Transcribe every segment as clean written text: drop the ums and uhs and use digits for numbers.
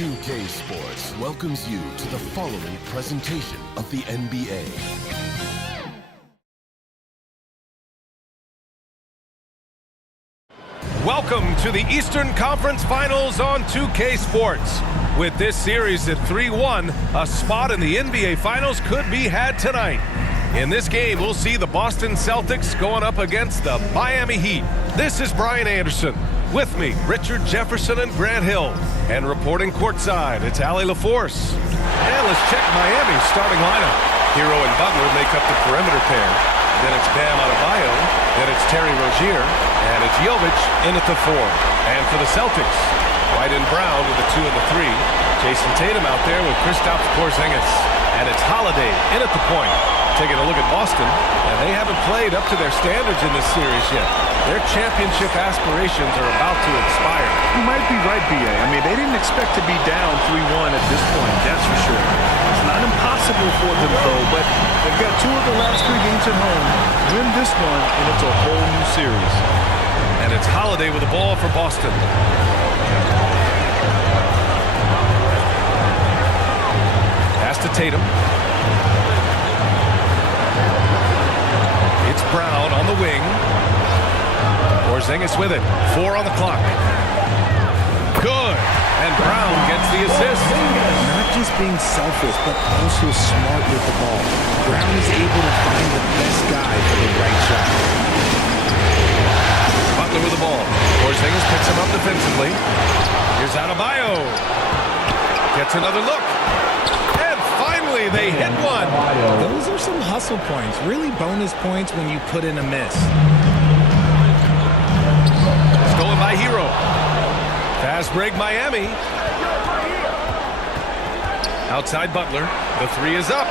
2K Sports welcomes you to the following presentation of the NBA. Welcome to the Eastern Conference Finals on 2K Sports. With this series at 3-1, a spot in the NBA Finals could be had tonight. In this game, we'll see the Boston Celtics going up against the Miami Heat. This is Brian Anderson. With me, Richard Jefferson and Grant Hill. And reporting courtside, it's Allie LaForce. And let's check Miami's starting lineup. Hero and Butler make up the perimeter pair. Then it's Bam Adebayo. Then it's Terry Rozier. And it's Jovic in at the 4. And for the Celtics, White and Brown with the 2 and the 3. Jason Tatum out there with Kristaps Porzingis. And it's Holiday in at the point. Taking a look at Boston, and they haven't played up to their standards in this series yet. Their championship aspirations are about to expire. You might be right, B.A. I mean, they didn't expect to be down 3-1 at this point, that's for sure. It's not impossible for them, though, but they've got 2 of the last 3 games at home. Win this one, and it's a whole new series. And it's Holiday with the ball for Boston. Pass to Tatum. It's Brown on the wing. Porzingis with it. 4 on the clock. Good. And Brown gets the assist. Not just being selfless, but also smart with the ball. Brown is able to find the best guy for the right shot. Butler with the ball. Porzingis picks him up defensively. Here's Adebayo. Gets another look. They hit one. Those are some hustle points. Really bonus points when you put in a miss. Stolen by Hero. Fast break Miami. Outside Butler. The 3 is up.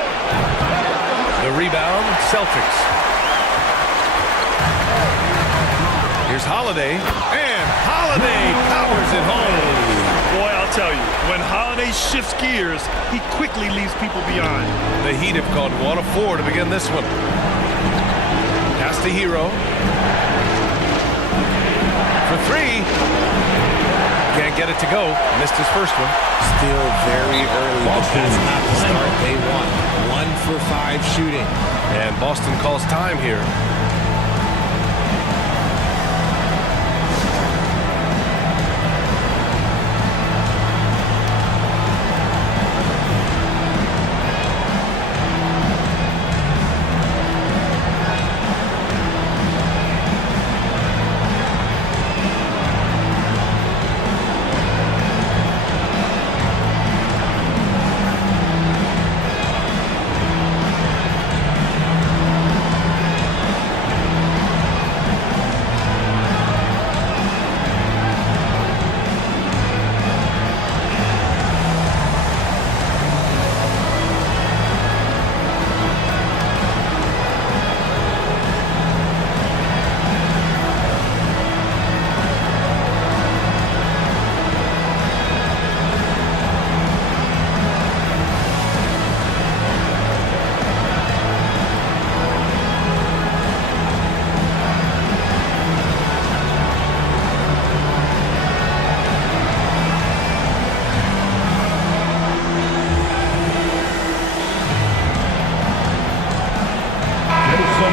The rebound, Celtics. Here's Holiday. And Holiday powers it home. Boy, I'll tell you, when Holiday shifts gears, he quickly leaves people behind. The Heat have gone 1 of 4 to begin this one. Pass to Hero. For 3. Can't get it to go. Missed his first one. Still very early, but that's not the start they want. 1 for 5 shooting. And Boston calls time here.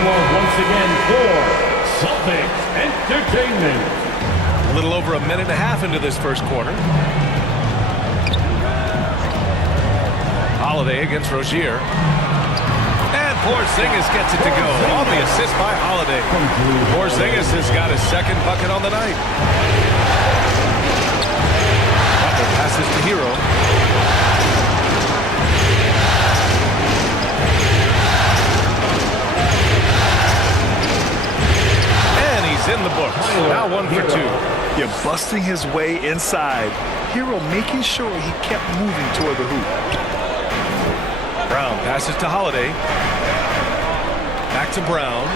Once again for Celtics Entertainment. A little over a minute and a half into this first quarter. Holiday against Rozier. And Porzingis gets it to go. On the assist by Holiday. Porzingis has got his second bucket on the night. Butler passes to Hero. In the books. Now 1 for 2. You're busting his way inside. Hero making sure he kept moving toward the hoop. Brown passes to Holiday. Back to Brown.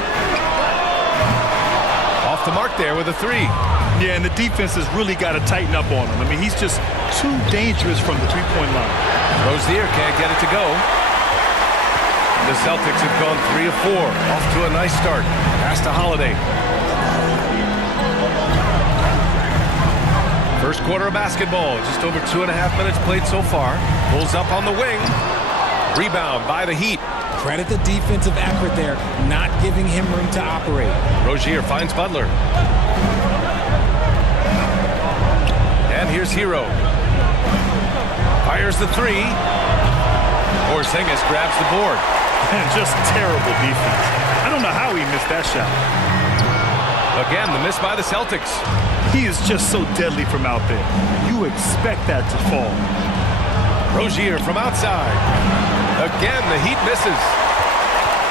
Off the mark there with a 3. Yeah, and the defense has really got to tighten up on him. I mean, he's just too dangerous from the three-point line. Rozier can't get it to go. The Celtics have gone 3 of 4. Off to a nice start. Pass to Holiday. First quarter of basketball, just over 2.5 minutes played so far. Pulls up on the wing. Rebound by the Heat. Credit the defensive effort there, not giving him room to operate. Rozier finds Butler. And here's Hero. Fires the three. Porzingis grabs the board. And just terrible defense. I don't know how he missed that shot. Again, the miss by the Celtics. He is just so deadly from out there. You expect that to fall. Rozier from outside. Again, the Heat misses.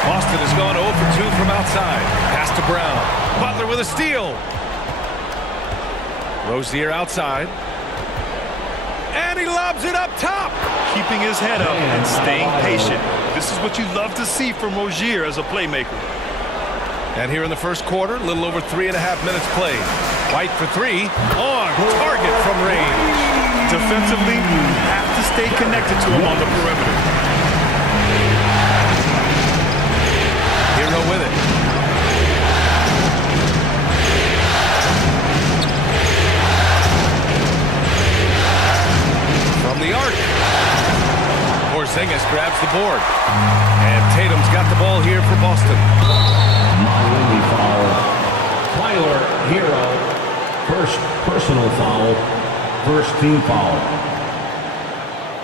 Boston has gone 0 for 2 from outside. Pass to Brown. Butler with a steal. Rozier outside. And he lobs it up top. Keeping his head up and staying patient. This is what you love to see from Rozier as a playmaker. And here in the first quarter, a little over 3.5 minutes played. White for three. On target from range. Defensively, you have to stay connected to him on the perimeter. Hero with it. From the arc. Porzingis grabs the board. And Tatum's got the ball here for Boston. Miami foul. Tyler Hero. First personal foul. First team foul.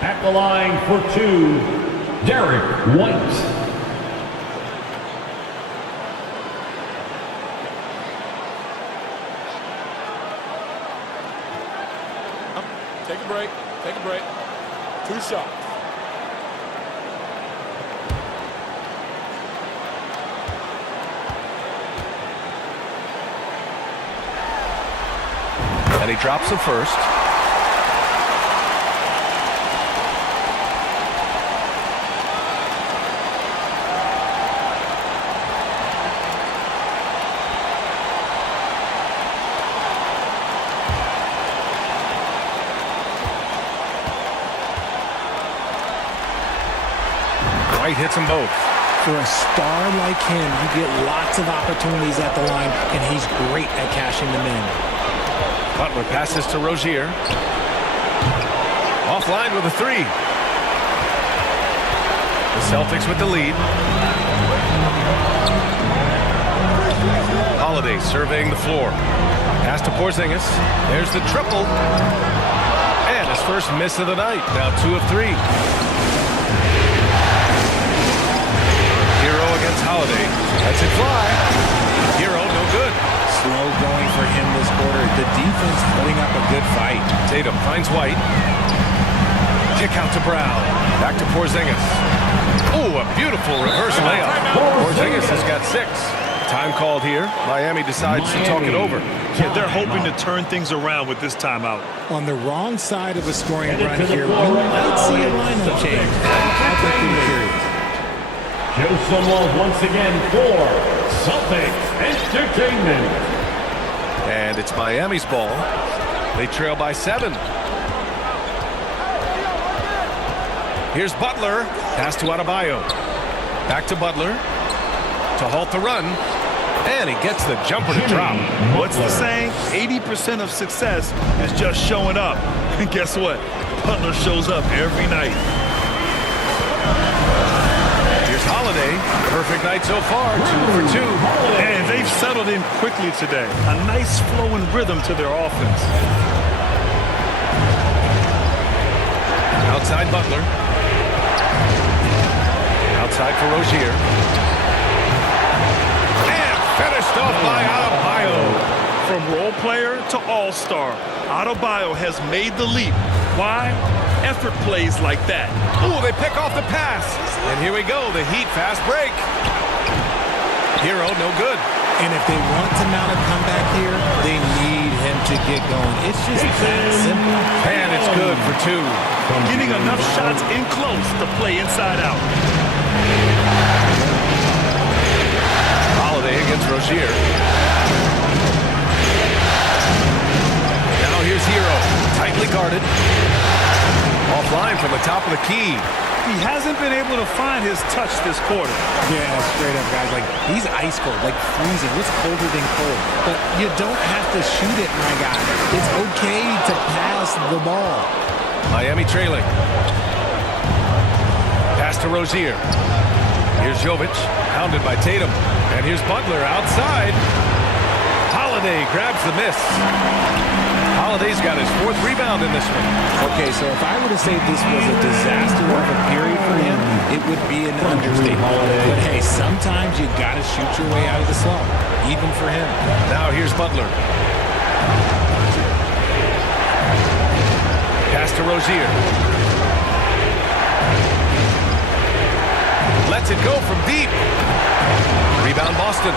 At the line for two, Derek White. Take a break. Take a break. 2 shots. And he drops the first. White hits them both. For a star like him, you get lots of opportunities at the line, and he's great at cashing them in. Butler passes to Rozier. Offline with a three. The Celtics with the lead. Holiday surveying the floor. Pass to Porzingis. There's the triple. And his first miss of the night. Now 2 of 3. Hero against Holiday. Lets it fly. Hero no good. Slow going for him this quarter. The defense putting up a good fight. Tatum finds White. Kick out to Brown. Back to Porzingis. Oh, a beautiful reverse layup. Porzingis has got 6. Time called here. Miami decides to talk it over. Yeah, they're hoping to turn things around with this timeout. On the wrong side of a scoring run here, we might see a lineup change. Joe Sumwall once again for Celtics Entertainment. And it's Miami's ball. They trail by 7. Here's Butler. Pass to Adebayo. Back to Butler to halt the run. And he gets the jumper to drop. What's the saying? 80% of success is just showing up. And guess what? Butler shows up every night. Here's Holiday. Perfect night so far. 2 for 2. And they've settled in quickly today. A nice flowing rhythm to their offense. Outside Butler. Outside for Rozier. And finished off by Adebayo. From role player to all-star, Adebayo has made the leap. Why? Effort plays like that. Ooh, they pick off the pass. And here we go, the Heat fast break. Hero, no good. And if they want to mount a comeback here, they need him to get going. It's just that simple. And it's good for 2. Getting enough shots in close to play inside out. Holiday against Rozier. Now here's Hero, tightly guarded. Off offline from the top of the key. He hasn't been able to find his touch this quarter. Yeah, straight up, guys. Like, he's ice cold, like freezing. What's colder than cold? But you don't have to shoot it, my guy. It's okay to pass the ball. Miami trailing. Pass to Rozier. Here's Jovic, hounded by Tatum. And here's Butler outside. Holiday grabs the miss. Holiday's got his 4th rebound in this one. Okay, so if I were to say this was a disaster of a period for him, it would be an understatement. But hey, sometimes you got to shoot your way out of the slump, even for him. Now here's Butler. Pass to Rozier. Lets it go from deep. Rebound Boston.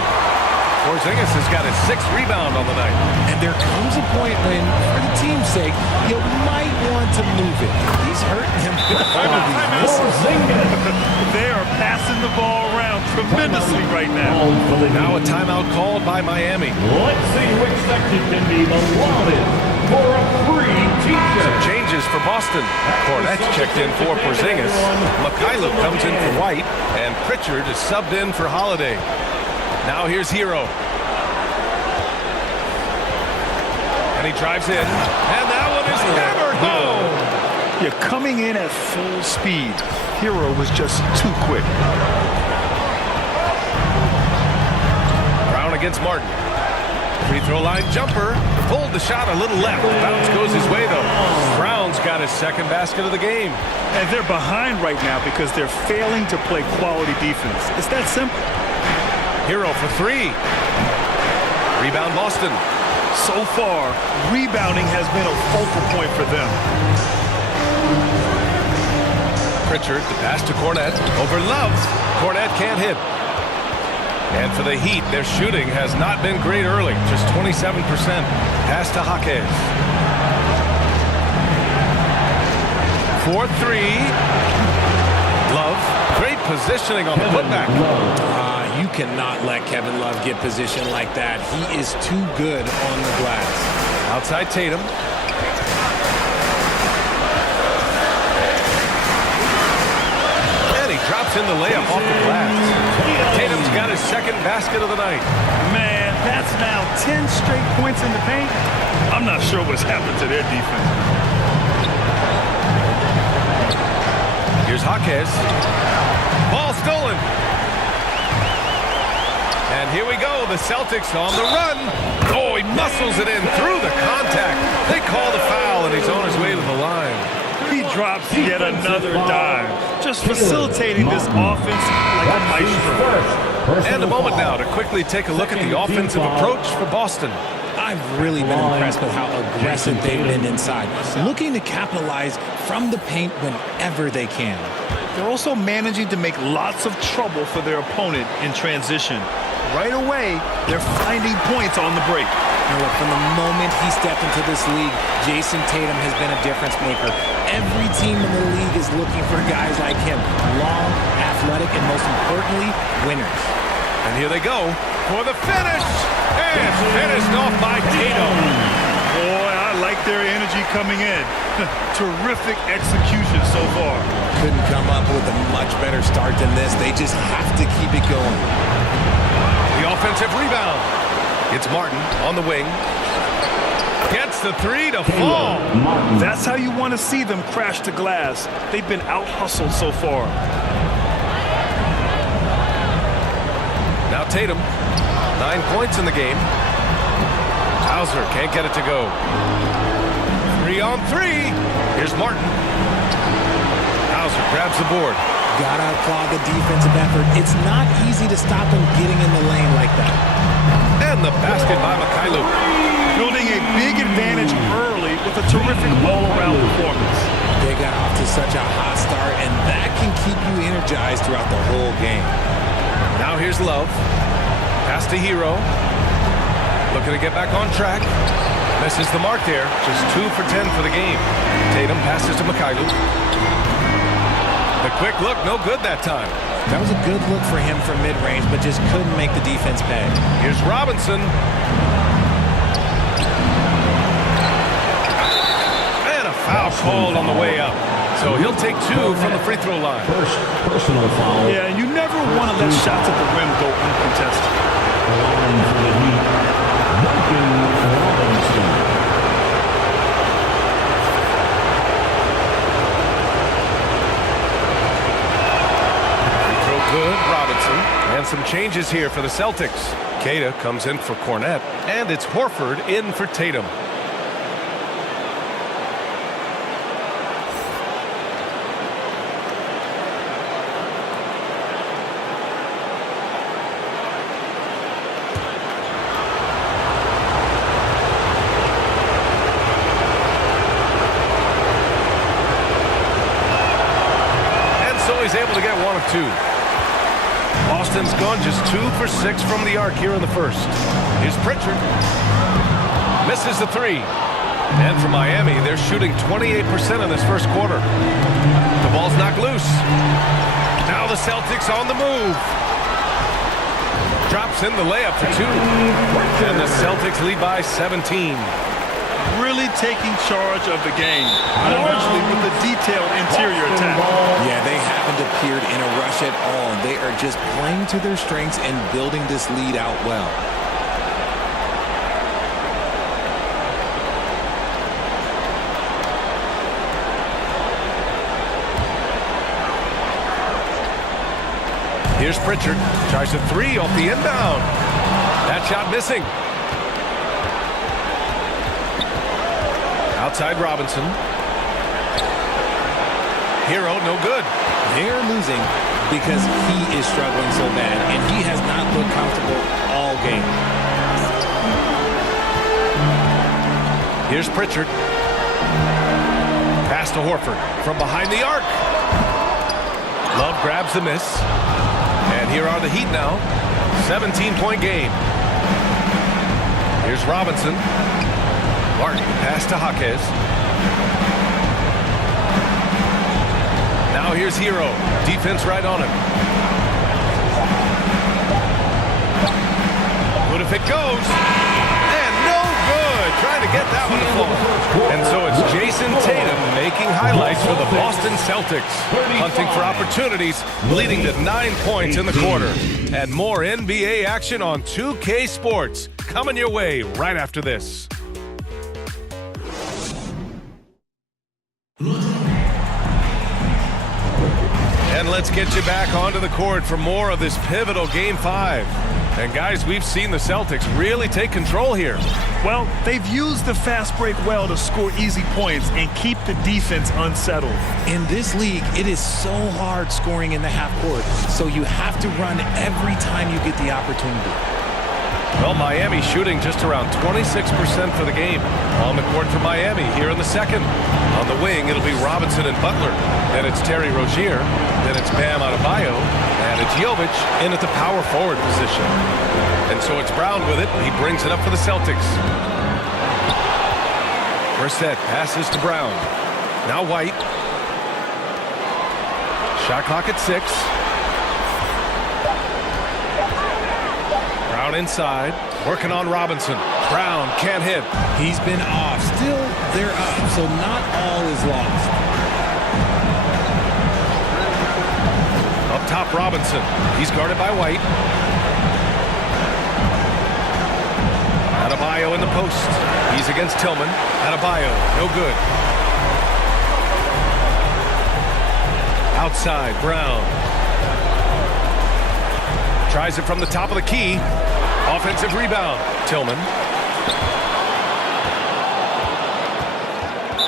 Porzingis has got his 6th rebound on the night. And there comes a point when, for the team's sake, you might want to move it. He's hurting him. They are passing the ball around tremendously right now. Now a timeout called by Miami. Let's see which section can be allotted for a free t-shirt. Changes for Boston. Cornette's checked in for Porzingis. Mikhailuk comes in for White. And Pritchard is subbed in for Holiday. Now here's Hero. And he drives in. And that one is hammered home. You're coming in at full speed. Hero was just too quick. Brown against Martin. Free throw line jumper. Pulled the shot a little left. The bounce goes his way, though. Brown's got his 2nd basket of the game. And they're behind right now because they're failing to play quality defense. It's that simple. Hero for 3. Rebound Boston. So far, rebounding has been a focal point for them. Pritchard, the pass to Cornette. Over Love. Cornette can't hit. And for the Heat, their shooting has not been great early. Just 27%. Pass to Jaquez. 4-3. Love. Great positioning on the putback. You cannot let Kevin Love get positioned like that. He is too good on the glass. Outside Tatum. And he drops in the layup off the glass. Tatum's got his 2nd basket of the night. Man, that's now 10 straight points in the paint. I'm not sure what's happened to their defense. Here's Jaquez. Ball stolen. And here we go, the Celtics on the run. Oh, he muscles it in through the contact. They call the foul, and he's on his way to the line. He drops yet another dime, just facilitating this offense like a maestro. And a moment now to quickly take a look at the offensive approach for Boston. I've really been impressed with how aggressive they've been inside, looking to capitalize from the paint whenever they can. They're also managing to make lots of trouble for their opponent in transition. Right away, they're finding points on the break. Now look, from the moment he stepped into this league, Jason Tatum has been a difference maker. Every team in the league is looking for guys like him. Long, athletic, and most importantly, winners. And here they go for the finish. And finished off by Tatum. Boy, I like their energy coming in. Terrific execution so far. Couldn't come up with a much better start than this. They just have to keep it going. The offensive rebound. It's Martin on the wing. Gets the 3 to fall. That's how you want to see them crash the glass. They've been out-hustled so far. Now Tatum, 9 points in the game. Hauser can't get it to go. 3 on 3. Here's Martin. Hauser grabs the board. Gotta applaud the defensive effort. It's not easy to stop them getting in the lane like that. And the basket by Mikhailuk. Building a big advantage early with a terrific all-around performance. They got off to such a hot start, and that can keep you energized throughout the whole game. Now here's Love. Pass to Hero. Looking to get back on track. Misses the mark there. Just 2 for 10 for the game. Tatum passes to Mikhailuk. The quick look, no good that time. That was a good look for him from mid-range, but just couldn't make the defense pay. Here's Robinson. And a foul called on the way up. So he'll take 2 from the free throw line. First personal foul. Yeah, and you never want to let shots at the rim go uncontested. Line for the Heat. Duncan Robinson. Free throw good, Robinson. And some changes here for the Celtics. Queta comes in for Cornette, and it's Horford in for Tatum. He's able to get 1 of 2. Boston's gone just 2 for 6 from the arc here in the first. Here's Pritchard. Misses the 3. And for Miami, they're shooting 28% in this first quarter. The ball's knocked loose. Now the Celtics on the move. Drops in the layup for 2. And the Celtics lead by 17. Really taking charge of the game, largely with the detailed interior attack. Yeah, they haven't appeared in a rush at all. They are just playing to their strengths and building this lead out well. Here's Pritchard. Tries a 3 off the inbound. That shot missing. Outside Robinson. Hero, no good. They're losing because he is struggling so bad, and he has not looked comfortable all game. Here's Pritchard. Pass to Horford from behind the arc. Love grabs the miss. And here are the Heat now. 17-point game. Here's Robinson. Martin pass to Jaquez. Now here's Hero. Defense right on him. Good if it goes. And no good. Trying to get that one to fall. And so it's Jason Tatum making highlights for the Boston Celtics. Hunting for opportunities, leading to 9 points in the quarter. And more NBA action on 2K Sports. Coming your way right after this. And let's get you back onto the court for more of this pivotal Game 5. And guys, we've seen the Celtics really take control here. Well, they've used the fast break well to score easy points and keep the defense unsettled. In this league, it is so hard scoring in the half court, so you have to run every time you get the opportunity. Well, Miami shooting just around 26% for the game. On the court for Miami here in the second. On the wing, it'll be Robinson and Butler. Then it's Terry Rozier. Then it's Bam Adebayo. And it's Jovic in at the power forward position. And so it's Brown with it. He brings it up for the Celtics. Brissett passes to Brown. Now White. Shot clock at 6. Brown inside, working on Robinson. Brown can't hit. He's been off. Still, they're up, so not all is lost. Up top, Robinson. He's guarded by White. Adebayo in the post. He's against Tillman. Adebayo, no good. Outside, Brown. Tries it from the top of the key. Offensive rebound. Tillman.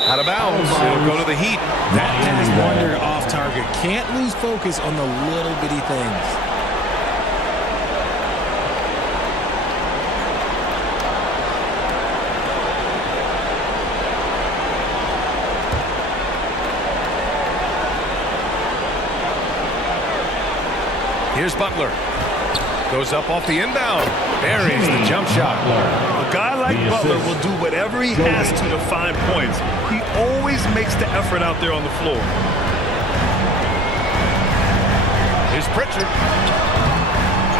Out of bounds. It'll go to the Heat. That has wandered off target. Can't lose focus on the little bitty things. Here's Butler. Goes up off the inbound. Buries the jump shot. A guy like Butler will do whatever he has to find points. He always makes the effort out there on the floor. Here's Pritchard.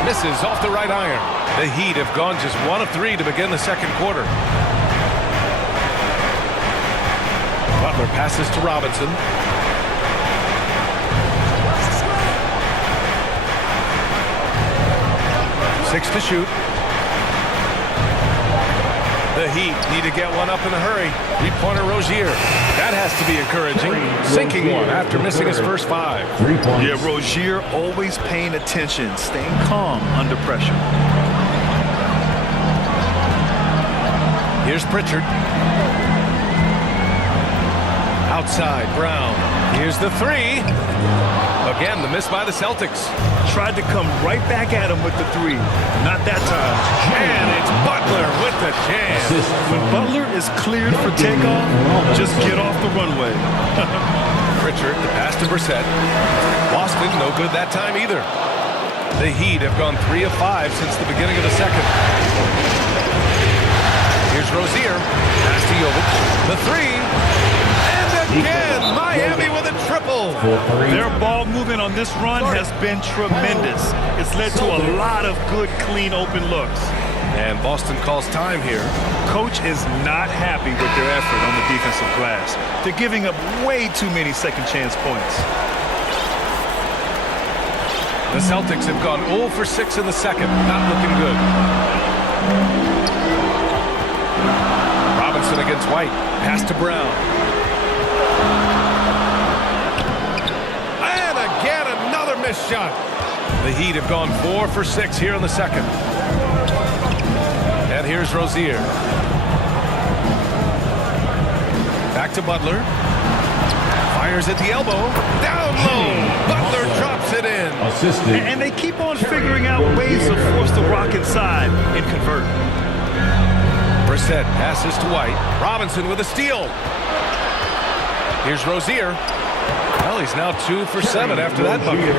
Misses off the right iron. The Heat have gone just 1 of 3 to begin the second quarter. Butler passes to Robinson. 6 to shoot. The Heat need to get one up in a hurry. Three-pointer Rozier. That has to be encouraging. Sinking one after missing his first 5. 3 points. Yeah, Rozier always paying attention, staying calm under pressure. Here's Pritchard. Outside, Brown. Here's the 3. Again, the miss by the Celtics. Tried to come right back at him with the 3. Not that time. And it's Butler with the jam. When Butler is cleared for takeoff, just get off the runway. Pritchard, the pass to Brissett. Boston, no good that time either. The Heat have gone 3 of 5 since the beginning of the second. Here's Rozier. Pass to Jovic. The 3. Again, Miami with a triple. Their ball movement on this run has been tremendous. It's led to a lot of good, clean, open looks. And Boston calls time here. Coach is not happy with their effort on the defensive glass. They're giving up way too many second chance points. The Celtics have gone 0 for 6 in the second. Not looking good. Robinson against White. Pass to Brown. And again, another missed shot. The Heat have gone 4 for 6 here in the second. And here's Rozier. Back to Butler. Fires at the elbow. Down low. Butler drops it in. Assisted. And they keep on figuring out ways to force the rock inside and convert. Brissett passes to White. Robinson with a steal. Here's Rozier. Well, he's now 2 for 7 after that bucket.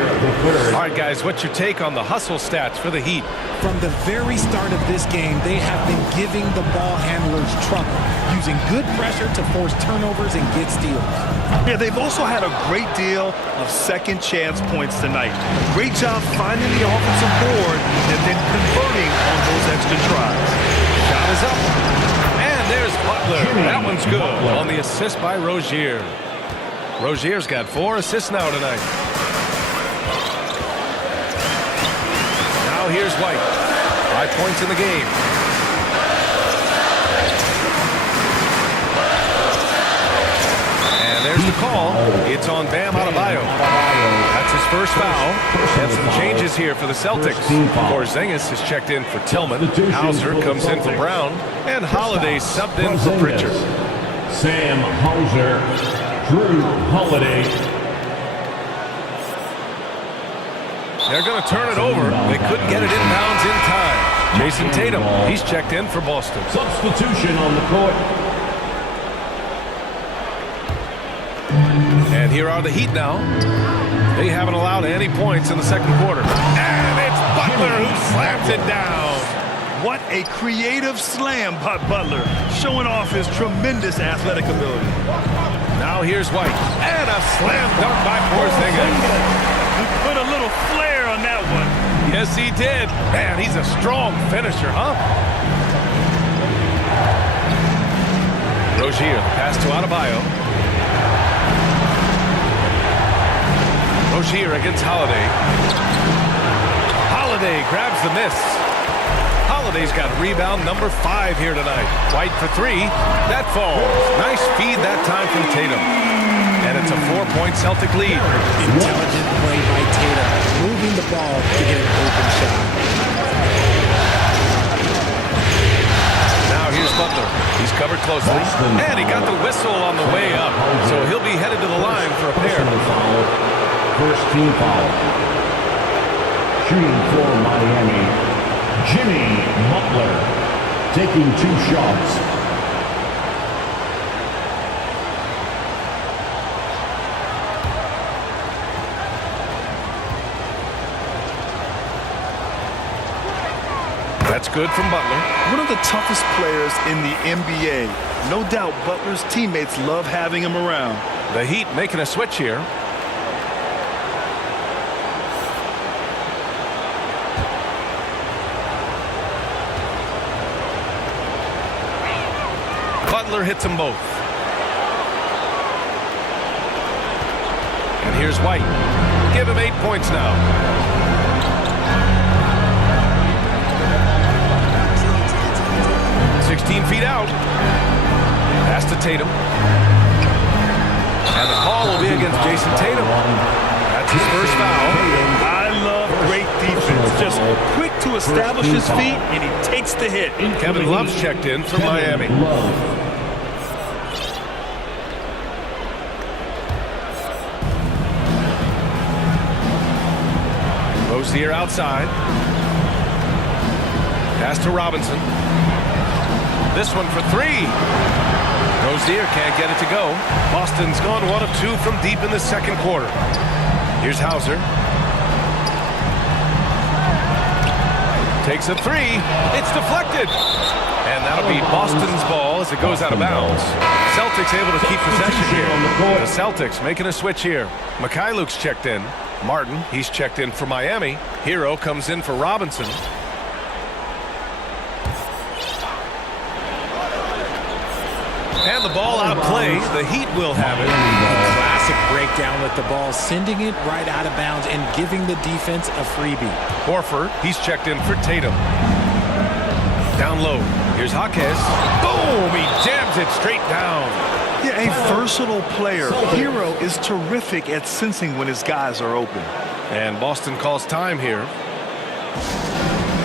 All right, guys, what's your take on the hustle stats for the Heat? From the very start of this game, they have been giving the ball handlers trouble, using good pressure to force turnovers and get steals. Yeah, they've also had a great deal of second chance points tonight. Great job finding the offensive board and then converting on those extra tries. Shot is up. And there's Butler. That one's good on the assist by Rozier. Rozier's got 4 assists now tonight. Now here's White. 5 points in the game. And there's the call. It's on Bam Adebayo. That's his first foul. And some changes here for the Celtics. Porzingis is checked in for Tillman. Hauser comes in for Brown. And Holiday subbed in for Pritchard. Sam Hauser. Drew Holiday. They're going to turn it over. They couldn't get it inbounds in time. Jason Tatum, he's checked in for Boston. Substitution on the court. And here are the Heat now. They haven't allowed any points in the second quarter. And it's Butler who slams it down. What a creative slam by Butler, showing off his tremendous athletic ability. Now here's White. And a slam dunk by Porzingis. He put a little flair on that one. Yes, he did. Man, he's a strong finisher, huh? Rozier, the pass to Adebayo. Rozier against Holiday. Holiday grabs the miss. Holiday's got rebound number 5 here tonight. White for 3. That falls. Nice feed that time from Tatum. And it's a 4-point Celtic lead. Intelligent play by Tatum, moving the ball to get an open shot. Now here's Butler. He's covered closely. And he got the whistle on the way up. So he'll be headed to the line for a pair. First team foul. Shooting for Miami. Jimmy Butler taking 2 shots. That's good from Butler. One of the toughest players in the NBA. No doubt Butler's teammates love having him around. The Heat making a switch here. Butler hits them both. And here's White. Give him 8 points now. 15 feet out. Pass to Tatum. And the call will be against Jason Tatum. That's his first foul. I love great defense. Just quick to establish his feet, and he takes the hit. Kevin Love's checked in for Miami. Rozier outside. Pass to Robinson. This one for three. Rozier can't get it to go. Boston's gone 1 of 2 from deep in the second quarter. Here's Hauser. Takes a three. It's deflected. And that'll be Boston's ball as it goes out of bounds. Celtics able to keep possession here. The Celtics making a switch here. Mikhailuk's checked in. Martin, he's checked in for Miami. Hero comes in for Robinson. And the ball out of play. The Heat will have it. Classic breakdown with the ball, sending it right out of bounds and giving the defense a freebie. Horford, he's checked in for Tatum. Down low. Here's Jaquez. Boom! He jams it straight down. Yeah, a versatile player. Hero is terrific at sensing when his guys are open. And Boston calls time here.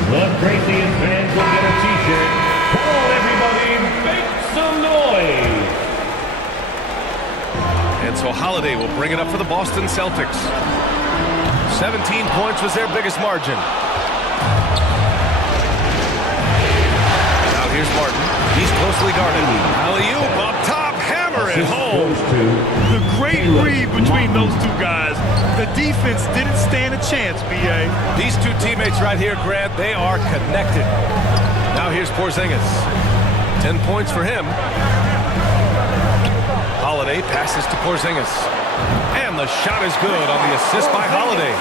The craziest fans will get a t-shirt. Come on, everybody, make some noise. And so Holiday will bring it up for the Boston Celtics. 17 points was their biggest margin. Now here's Martin. He's closely guarded. Alley-oop up top, hammer it home. The great read between those two guys. The defense didn't stand a chance, B.A. These two teammates right here, Grant, they are connected. Now here's Porzingis. 10 points for him. Holiday passes to Porzingis. And the shot is good on the assist by Holiday.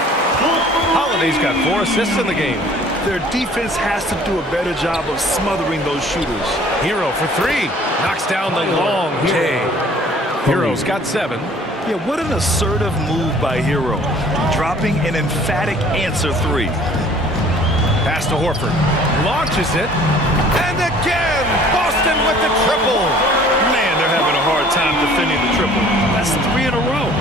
Holiday's got 4 assists in the game. Their defense has to do a better job of smothering those shooters. Hero for 3. Knocks down the long J. Hero's got 7. Yeah, what an assertive move by Hero. Dropping an emphatic answer 3. Pass to Horford. Launches it. And again, Boston with the triple. Man, they're having a hard time defending the triple. That's 3 in a row.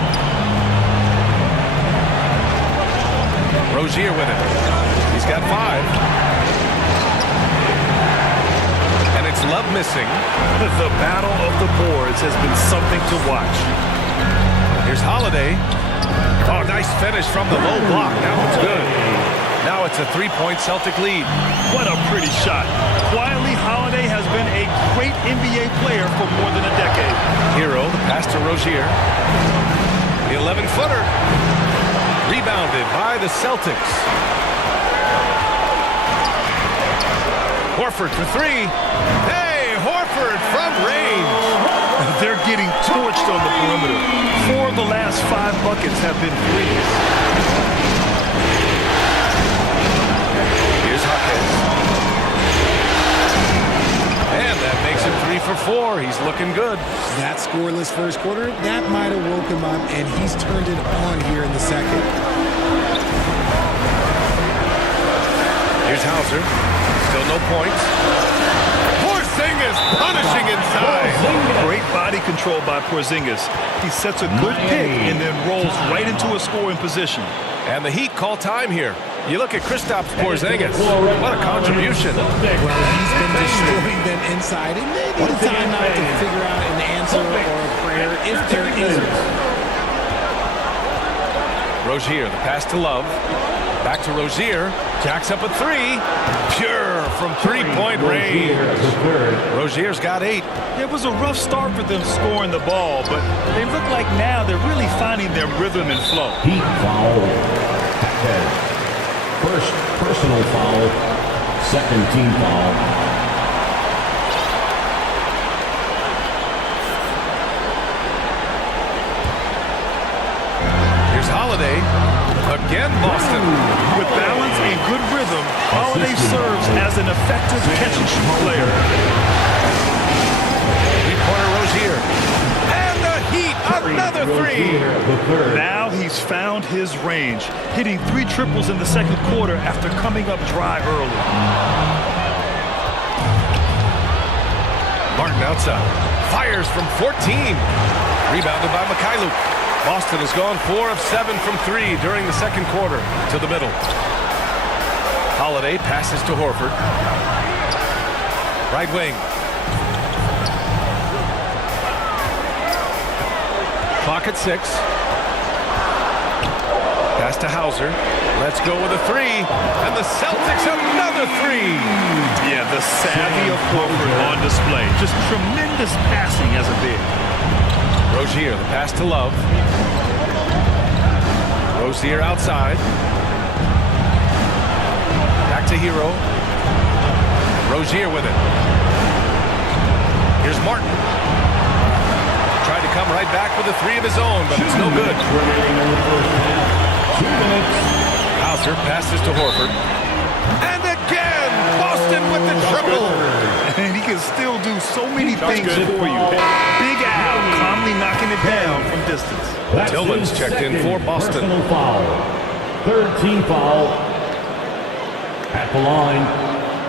Rozier with it. He's got 5. And it's Love missing. The battle of the boards has been something to watch. Here's Holiday. Oh, nice finish from the low block. That one's good. Now it's a 3-point Celtic lead. What a pretty shot. Quietly, Holiday has been a great NBA player for more than a decade. Hero, the pass to Rozier. The 11-footer. Rebounded by the Celtics. Horford for 3. Hey, Horford from range. They're getting torched on the perimeter. 4 of the last 5 buckets have been threes. Here's Jaquez. And that makes it 3 for 4. He's looking good. That scoreless first quarter, that might have woke him up, and he's turned it on here in the second. Here's Hauser. Still no points. Porzingis punishing inside. Great body control by Porzingis. He sets a good pick and then rolls right into a scoring position. And the Heat call time here. You look at Kristaps Porzingis. What a contribution. Well, he's been destroying them inside, and they need a timeout to figure out an answer or a prayer if there is. Rozier, the pass to Love. Back to Rozier. Jacks up a 3. Pure from 3-point range. Rozier's got 8. It was a rough start for them scoring the ball, but they look like now they're really finding their rhythm and flow. Heat foul. First personal foul. Second team foul. Here's Holiday. Again, Boston. With balance and good rhythm, Holiday serves as an effective catch-and-shoot player. Three-pointer Rozier. And the Heat, another 3. Now he's found his range, hitting 3 triples in the second quarter after coming up dry early. Martin outside. Fires from 14. Rebounded by Mikhailuk. Boston has gone 4 of 7 from 3 during the second quarter. To the middle. Holiday passes to Horford. Right wing. Clock at 6. Pass to Hauser. Let's go with a 3. And the Celtics another 3. Yeah, the savvy of Horford on display. Just tremendous passing as a big. Rozier, the pass to Love. Rozier outside. Back to Hero. Rozier with it. Here's Martin. Tried to come right back with a 3 of his own, but it's no good. Hauser passes to Horford. And again, Boston with the triple. And he can still do so many things for you. Big Al calmly knocking it down from distance. Tillman's checked in for Boston. Foul. Third team foul. At the line,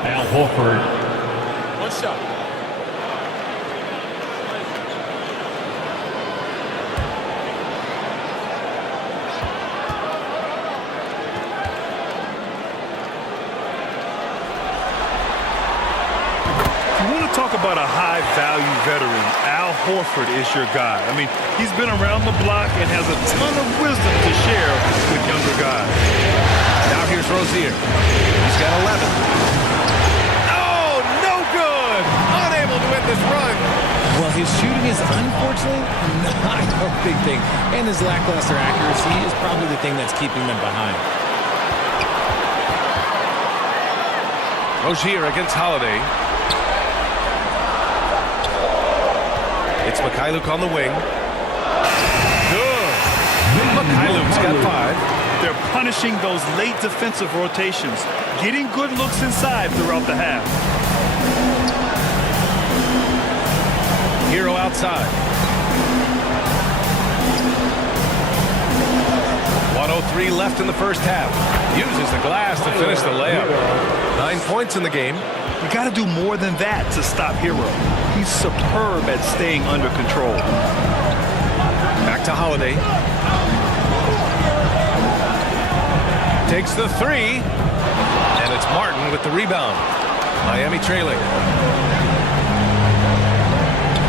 Al Horford. One shot. Talk about a high-value veteran. Al Horford is your guy. I mean, he's been around the block and has a ton of wisdom to share with younger guys. Now here's Rozier. He's got 11. Oh, no good! Unable to win this run. Well, his shooting is unfortunately not a big thing. And his lackluster accuracy is probably the thing that's keeping them behind. Rozier against Holiday. It's Mikhailuk on the wing. Good. Mikhailuk's got 5. They're punishing those late defensive rotations, getting good looks inside throughout the half. Hero outside. 1:03 left in the first half. Uses the glass to finish the layup. 9 points in the game. You got to do more than that to stop Hero. He's superb at staying under control. Back to Holiday. Takes the 3. And it's Martin with the rebound. Miami trailing.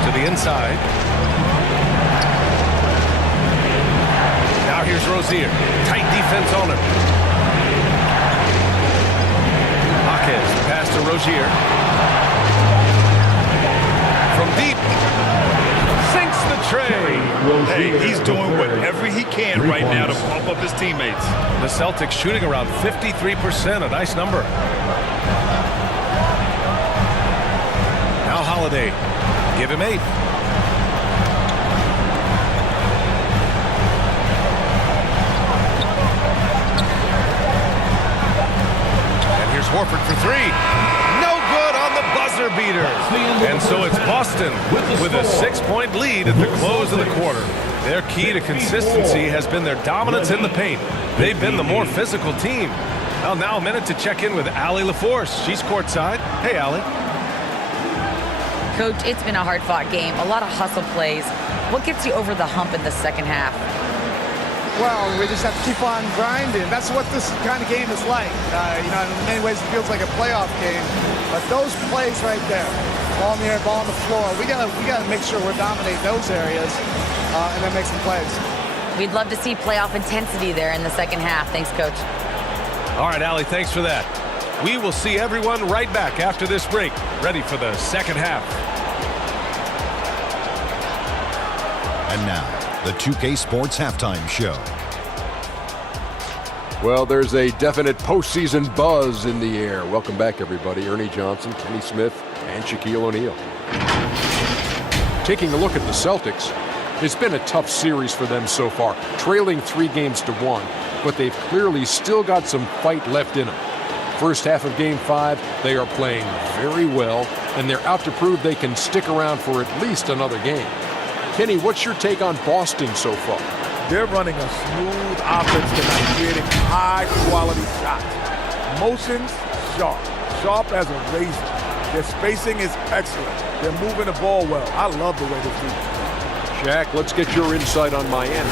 To the inside. Now here's Rozier. Tight defense on him. Hawkins, pass to Rozier. From deep. Sinks the tray. Hey, he's doing whatever he can right now to pump up his teammates. The Celtics shooting around 53%, a nice number. Now Holiday. Give him 8. And here's Horford for 3. No good on the buzzer beater. And so it's Boston with a 6-point lead at the close of the quarter. Their key to consistency has been their dominance in the paint. They've been the more physical team. Well, now a minute to check in with Allie LaForce. She's courtside. Hey, Allie. Coach, it's been a hard-fought game. A lot of hustle plays. What gets you over the hump in the second half? Well, we just have to keep on grinding. That's what this kind of game is like. In many ways it feels like a playoff game. But those plays right there, ball in the air, ball on the floor, we gotta make sure we're dominating those areas and then make some plays. We'd love to see playoff intensity there in the second half. Thanks, Coach. All right, Allie, thanks for that. We will see everyone right back after this break, ready for the second half. And now, the 2K Sports Halftime Show. Well, there's a definite postseason buzz in the air. Welcome back, everybody. Ernie Johnson, Kenny Smith, and Shaquille O'Neal. Taking a look at the Celtics, it's been a tough series for them so far, trailing 3-1, but they've clearly still got some fight left in them. First half of Game 5, they are playing very well, and they're out to prove they can stick around for at least another game. Kenny, what's your take on Boston so far? They're running a smooth offense tonight, creating high-quality shots. Motions, sharp as a razor. Their spacing is excellent. They're moving the ball well. I love the way they do. Shaq, let's get your insight on Miami.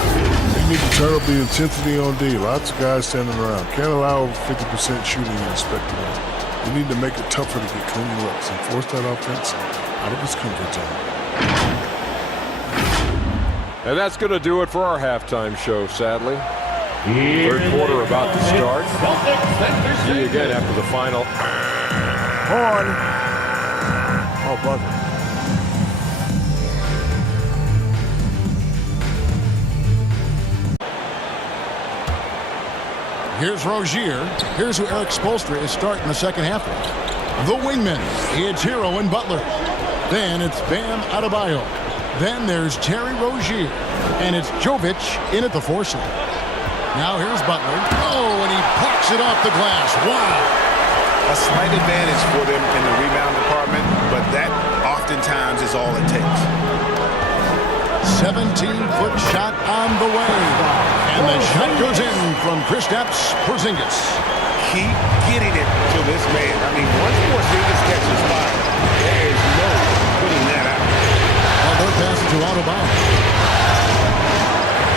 They need to turn up the intensity on D. Lots of guys standing around. Can't allow 50% shooting in the spectrum. They need to make it tougher to get clean looks and force that offense out of its comfort zone. And that's going to do it for our halftime show, sadly. Third quarter about to start. See you again after the final. Horn. Oh, buzzer. Here's Rozier. Here's who Eric Spoelstra is starting the second half with. The wingmen. It's Hero and Butler. Then it's Bam Adebayo. Then there's Terry Rozier. And it's Jovic in at the 4 slot. Now here's Butler. Oh, and he parks it off the glass. Wow. A slight advantage for them in the rebound department, but that oftentimes is all it takes. 17-foot shot on the way. And the shot goes in from Kristaps Porzingis. Keep getting it to this man. I mean, once Porzingis catches fire, there is no putting that out. Well, they're passing to out of bounds.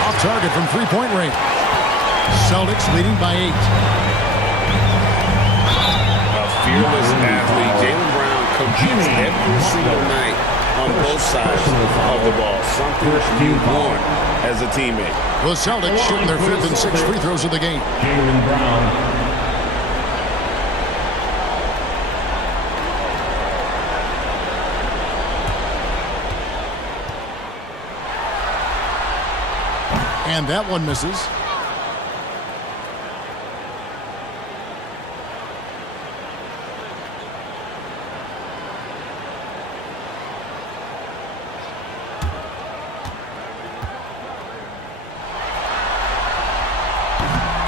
Off target from three-point range. Celtics leading by 8. A fearless athlete. Jaylen Brown competes every single night on both sides of the ball. Something you want as a teammate. The Celtics shooting their 5th and 6th free throws of the game. Jaylen Brown. And that one misses.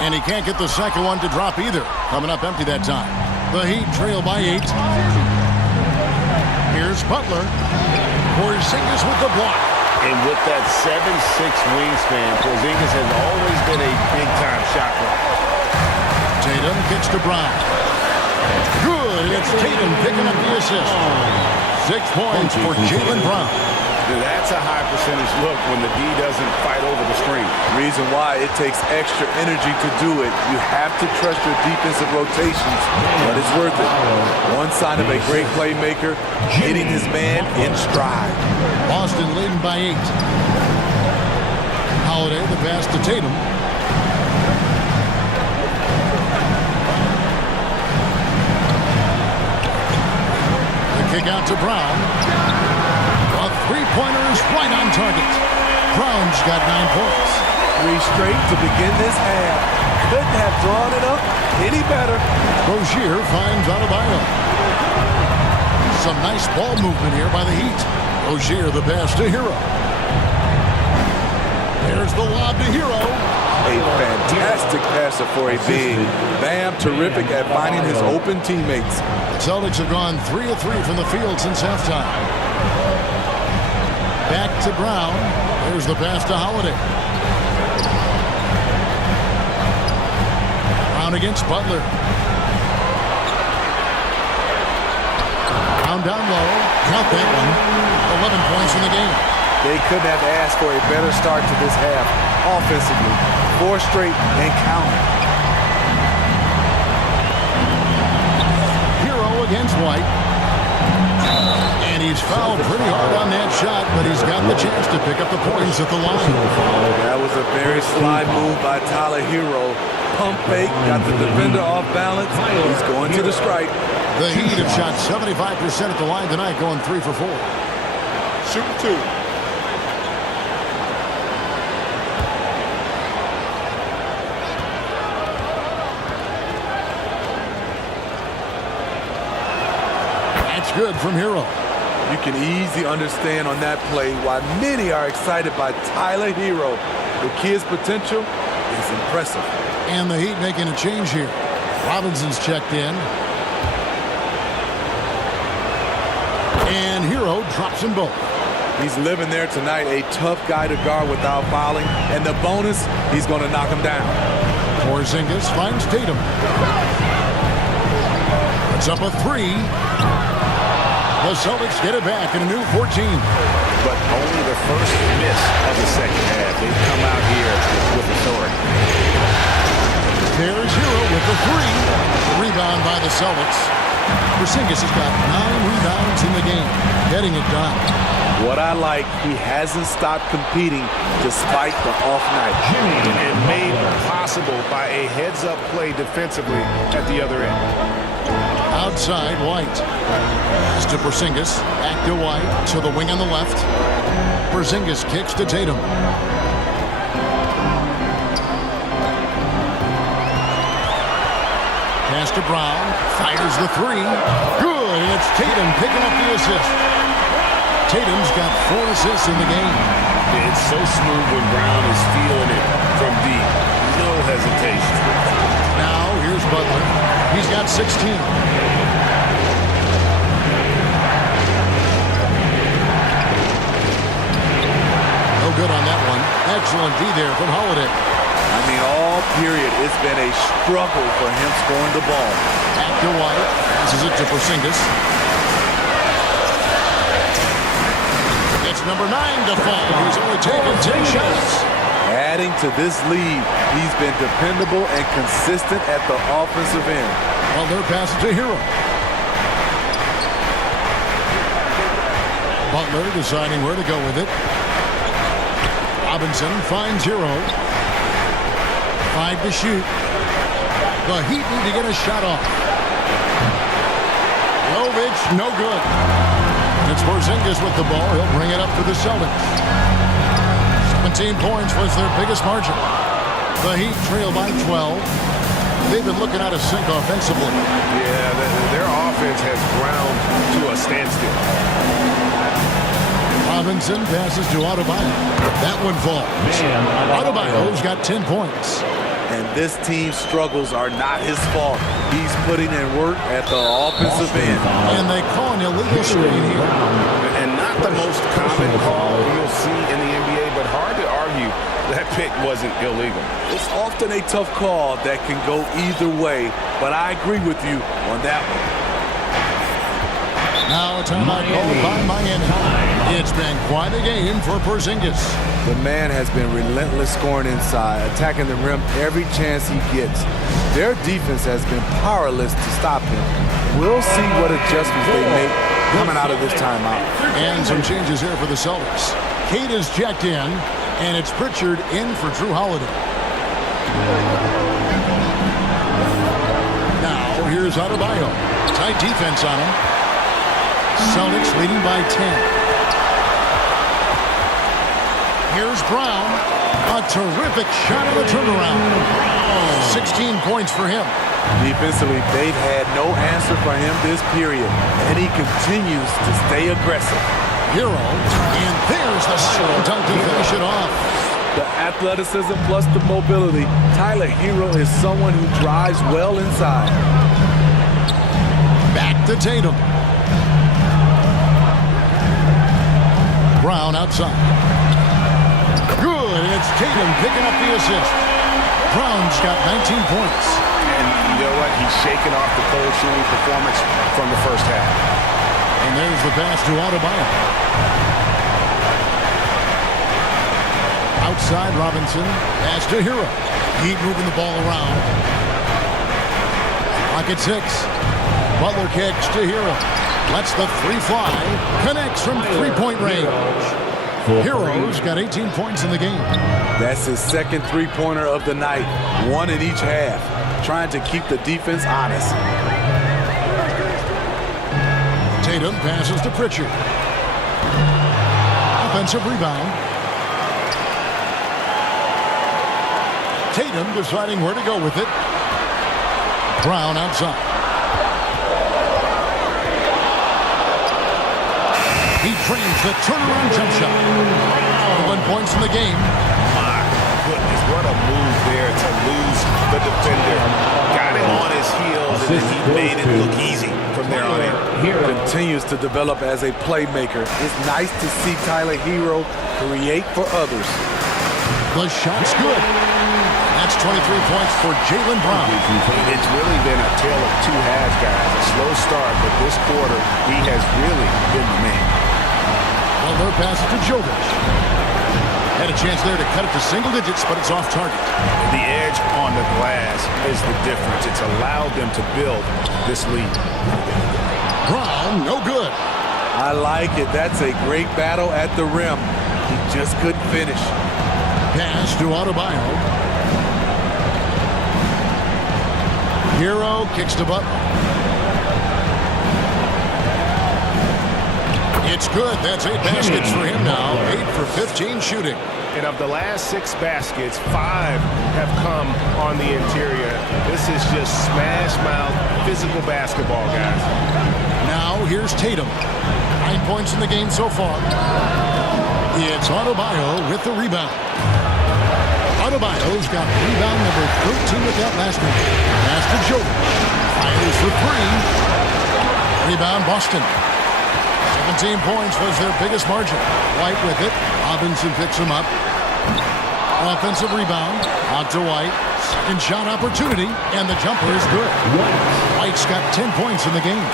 And he can't get the second one to drop either. Coming up empty that time. The Heat trail by 8. Here's Butler. Porzingis with the block. And with that 7'6" wingspan, Porzingis has always been a big-time shot blocker. Tatum kicks to Brown. Good. It's Tatum picking up the assist. 6 points for Jaylen Brown. That's a high percentage look when the D doesn't fight over the screen. Reason why it takes extra energy to do it. You have to trust your defensive rotations, but it's worth it. One sign of a great playmaker, hitting his man in stride. Boston leading by 8. Holiday, the pass to Tatum. The kick out to Brown. A three-pointer is right on target. Brown's got 9 points. 3 straight to begin this half. Couldn't have drawn it up any better. Rozier finds Adebayo. Some nice ball movement here by the Heat. Rozier the pass to Hero. There's the lob to Hero. A fantastic passer for a big. Bam, terrific at finding his open teammates. The Celtics have gone 3 of 3 from the field since halftime. Back to Brown. There's the pass to Holiday. Brown against Butler. Brown down low. Count that one. 11 points in the game. They couldn't have asked for a better start to this half. Offensively, 4 straight and counting. Hero against White. And he's fouled pretty hard on that shot, but he's got the chance to pick up the points at the line. That was a very sly move by Tyler Hero. Pump fake, got the defender off balance. He's going to the strike. The Heat have shot 75% at the line tonight, going 3 for 4. Shooting 2. That's good from Hero. You can easily understand on that play why many are excited by Tyler Hero. The kid's potential is impressive. And the Heat making a change here. Robinson's checked in. And Hero drops them both. He's living there tonight, a tough guy to guard without fouling. And the bonus, he's going to knock him down. Porzingis finds Tatum. It's up a 3. The Celtics get it back in a new 14. But only the first miss of the second half. They've come out here with authority. There's Hero with the three. Rebound by the Celtics. Porzingis has got 9 rebounds in the game, getting it done. What I like, he hasn't stopped competing despite the off night. And made possible by a heads-up play defensively at the other end. Outside, White. Pass to Porzingis. Back to White. To the wing on the left. Porzingis kicks to Tatum. Pass to Brown. Fires the three. Good. And it's Tatum picking up the assist. Tatum's got 4 assists in the game. It's so smooth when Brown is feeling it from deep. No hesitation. Now, here's Butler. He's got 16. No good on that one. Excellent D there from Holiday. I mean, all period, it's been a struggle for him scoring the ball. Back to White. Passes it to Porzingis. It's number 9 to fall. He's only taken 10 shots. Adding to this lead, he's been dependable and consistent at the offensive end. Well, they're passing to Hero. Butler deciding where to go with it. Robinson finds Hero. 5 to shoot. The Heat need to get a shot off. Jovic, no good. It's Porzingis with the ball. He'll bring it up for the Celtics. 17 points was their biggest margin. The Heat trail by 12. They've been looking out of sync offensively. Yeah, their offense has ground to a standstill. Robinson passes to Adebayo. That one falls. Adebayo's got 10 points. And this team's struggles are not his fault. He's putting in work at the offensive end. And they call an illegal screen here. And not the most common call you'll see in the NBA, but hard to argue that pick wasn't illegal. It's often a tough call that can go either way, but I agree with you on that one. Now a timeout called by Miami. It's been quite a game for Porzingis. The man has been relentless scoring inside, attacking the rim every chance he gets. Their defense has been powerless to stop him. We'll see what adjustments they make coming out of this timeout. And some changes here for the Celtics. Kate is checked in, and it's Pritchard in for Drew Holiday. Now here's Adebayo. Tight defense on him. Celtics leading by 10. Here's Brown. A terrific shot of the turnaround. 16 points for him. Defensively, they've had no answer for him this period, and he continues to stay aggressive. Hero, and there's the slam dunk to finish it off. The athleticism plus the mobility. Tyler Hero is someone who drives well inside. Back to Tatum. Brown outside. Good, and it's Tatum picking up the assist. Brown's got 19 points. And you know what? He's shaking off the cold shooting performance from the first half. And there's the pass to Adebayo. Outside Robinson. Pass to Hero. Heat moving the ball around. Pocket 6. Butler kicks to Hero. Lets the three fly. Connects from three-point range. Hero's got 18 points in the game. That's his second three-pointer of the night. 1 in each half. Trying to keep the defense honest. Tatum passes to Pritchard. Offensive rebound. Tatum deciding where to go with it. Brown outside. He trains the turnaround jump shot. 1 points in the game. My goodness, what a move there to lose the defender. Got him on his heels, and then he made it look easy from there on in. Continues to develop as a playmaker. It's nice to see Tyler Hero create for others. The shot's good. That's 23 points for Jaylen Brown. It's really been a tale of two halves, guys. A slow start, but this quarter, he has really been the man. Well, their pass to Jovic. Had a chance there to cut it to single digits, but it's off target. The edge on the glass is the difference. It's allowed them to build this lead. Brown, no good. I like it. That's a great battle at the rim. He just couldn't finish. Pass to Adebayo. Hero kicks to Butler. It's good. That's 8 baskets for him now. 8 for 15 shooting. And of the last 6 baskets, 5 have come on the interior. This is just smash mouth physical basketball, guys. Now here's Tatum. 9 points in the game so far. It's Adebayo with the rebound. Adebayo's got rebound number 13 with that last one. Pass to Jovic. Fires for 3. Rebound Boston. 17 points was their biggest margin. White with it. Robinson picks him up. Offensive rebound. Out to White. Second shot opportunity. And the jumper is good. White's got 10 points in the game.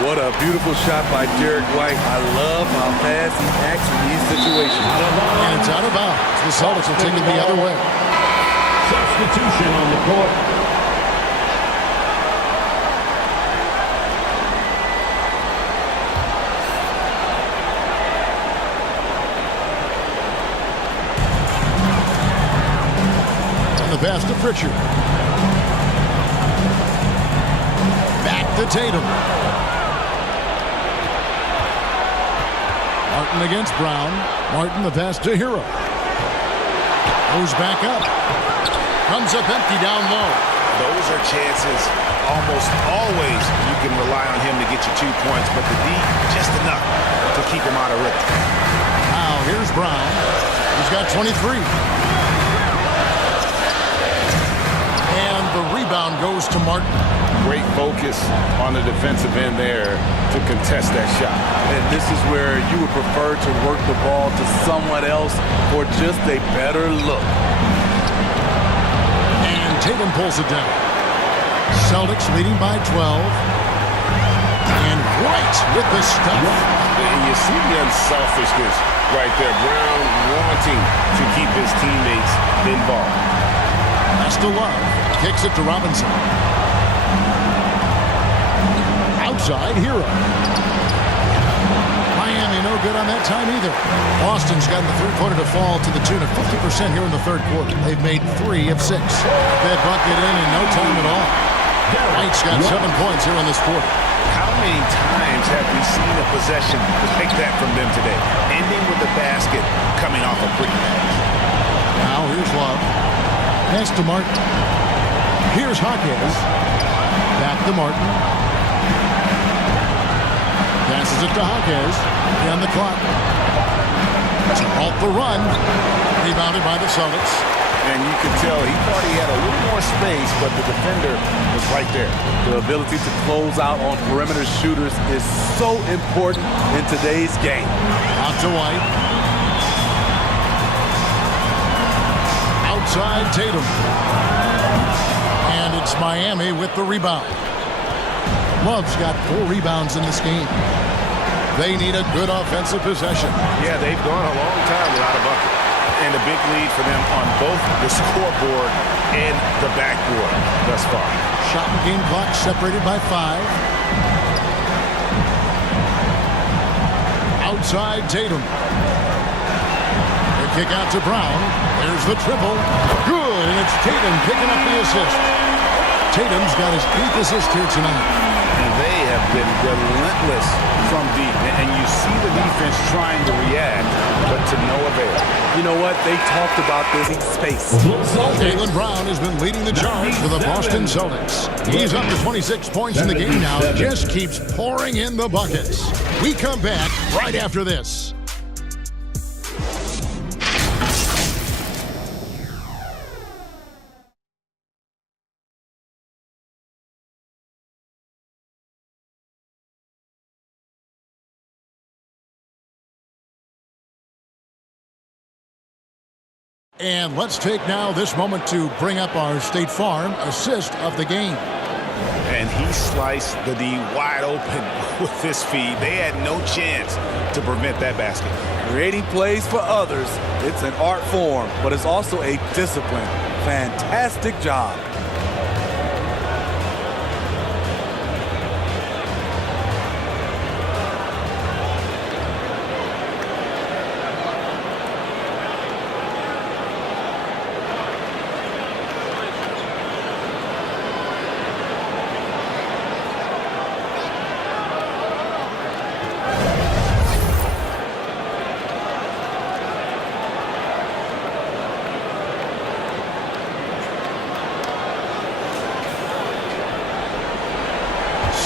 What a beautiful shot by Derek White. I love how fast he acts in these situations. And it's out of bounds. The Celtics will take it the other way. Substitution on the court. And the pass to Pritchard. Back to Tatum. Martin against Brown. Martin the pass to Hero. Goes back up. Comes up empty down low. Those are chances almost always you can rely on him to get you 2 points, but the D just enough to keep him out of rhythm. Now here's Brown. He's got 23. And the rebound goes to Martin. Great focus on the defensive end there to contest that shot. And this is where you would prefer to work the ball to someone else for just a better look. And Tatum pulls it down. Celtics leading by 12. And White with the stuff. And you see the unselfishness right there. Brown wanting to keep his teammates involved. Pass to Love. Kicks it to Robinson. Outside, Hero. Miami no good on that time either. Boston's gotten the three-pointer to fall to the tune of 50% here in the third quarter. They've made 3 of 6. That bucket in no time at all. White's got 7 points here in this quarter. How many times have we seen a possession like that from them today? Ending with the basket coming off a pretty pass. Now here's Love. Pass to Martin. Here's Hawkins. Back to Martin. Passes it to Hawkins. On the clock. To halt the run. Rebounded by the Celtics. And you could tell he thought he had a little more space, but the defender was right there. The ability to close out on perimeter shooters is so important in today's game. Out to White. Outside Tatum. And it's Miami with the rebound. Love's got 4 rebounds in this game. They need a good offensive possession. Yeah, they've gone a long time without a bucket. And a big lead for them on both the scoreboard and the backboard thus far. Shot and game clock separated by 5. Outside Tatum. They kick out to Brown. There's the triple. Good, and it's Tatum picking up the assist. Tatum's got his 8th assist here tonight. And they have been relentless from deep. And you see the defense trying to react, but to no avail. You know what? They talked about this in space. Jaylen Brown has been leading the charge for the Boston Celtics. He's up to 26 points in the game now. Just keeps pouring in the buckets. We come back right after this. And let's take now this moment to bring up our State Farm assist of the game. And he sliced the D wide open with this feed. They had no chance to prevent that basket. Creating plays for others, it's an art form, but it's also a discipline. Fantastic job.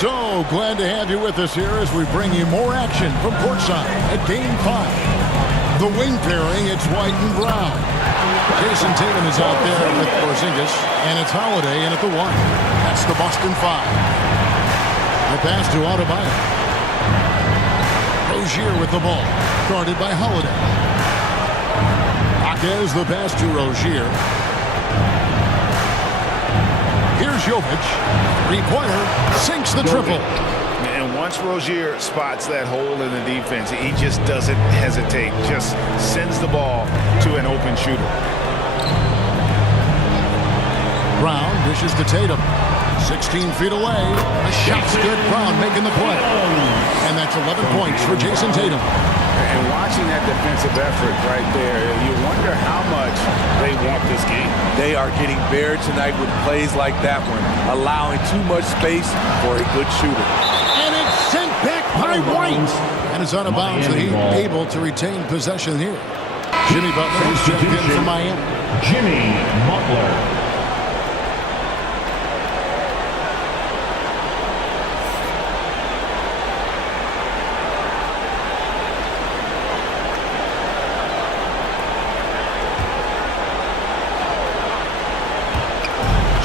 So glad to have you with us here as we bring you more action from courtside at Game 5. The wing pairing, it's White and Brown. Jason Tatum is out there with Porzingis, and it's Holiday in at the 1. That's the Boston 5. The pass to Adebayo. Rozier with the ball, guarded by Holiday. Akez the pass to Rozier. Here's Jovic. Three-pointer, sinks the triple. And once Rozier spots that hole in the defense, he just doesn't hesitate. Just sends the ball to an open shooter. Brown dishes to Tatum. 16 feet away. A shot's good. Brown making the play. And that's 11 points for Jason Tatum. And watching that defensive effort right there, you wonder how much they want this game. They are getting buried tonight with plays like that one, allowing too much space for a good shooter. And it's sent back by White. And it's out of bounds. The Heat able to retain possession here. Jimmy Butler is checked in for Miami. Jimmy Butler.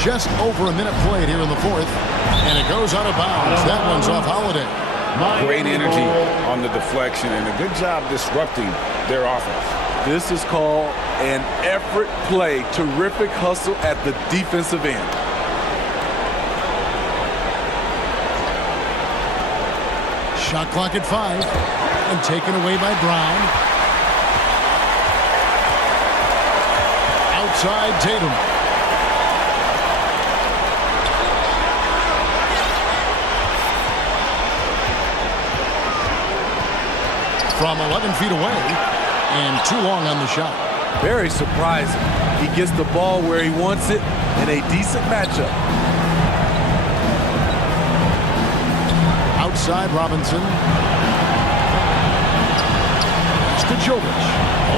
Just over a minute played here in the fourth. And it goes out of bounds. That one's off Holiday. Great energy on the deflection and a good job disrupting their offense. This is called an effort play. Terrific hustle at the defensive end. Shot clock at 5. And taken away by Brown. Outside Tatum. From 11 feet away, and too long on the shot. Very surprising. He gets the ball where he wants it in a decent matchup. Outside Robinson. It's to Jovic.